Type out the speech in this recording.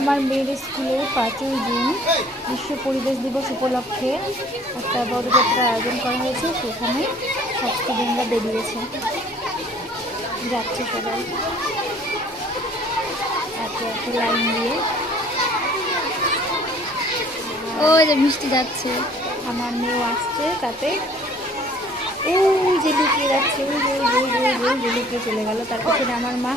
আমার মেয়ের স্কুলে 5ই জুন বিশ্ব পরিবেশ দিবস উপলক্ষে একটা পদযাত্রার আয়োজন করা হয়েছে। সেখানে সব স্টুডেন্টরা বেরিয়েছে, যাচ্ছে সবাই একে একে লাইন দিয়ে। ওই যে মিষ্টি যাচ্ছে, আমার মেয়েও আসছে তাতে। ওই যে লুকিয়ে যাচ্ছে, ওই যে লুকিয়ে চলে গেল। তার পিছনে আমার মা।